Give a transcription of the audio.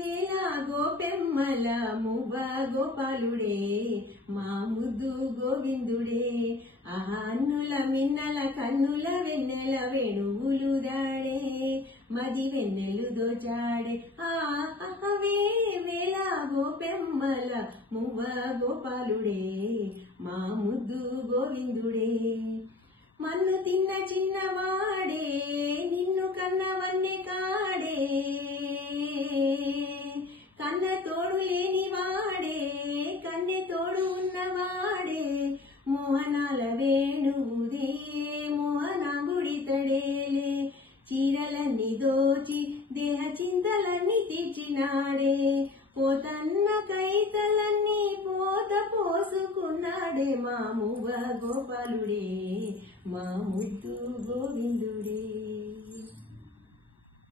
వేళ గోపెమ్మల మువ్వ గోపాలుడే మా ముద్దు గోవిందుడే అన్నుల మిన్నల కన్నుల వెన్నెల వేణువులు దాడే మది వెన్నెలు దోచాడే వేళ గోపెమ్మల మువ్వ గోపాలుడే మా ముద్దు గోవిందుడే మన్ను తిన్న చిన్నవాడే నిన్ను కన్నవన్నే కాడే కన్న తోడు లేని వాడే కన్నె తోడు ఉన్నవాడే మోహనాల వేణువుదే మోహన గుడితడేలే చీరలన్నీ దోచి దేహ చింతలన్నీ తీర్చినాడే పోతన్న కైతలన్నీ పోత పోసుకున్నాడే మా మువ్వ గోపాలుడే మా ముద్దు గోవిందుడే.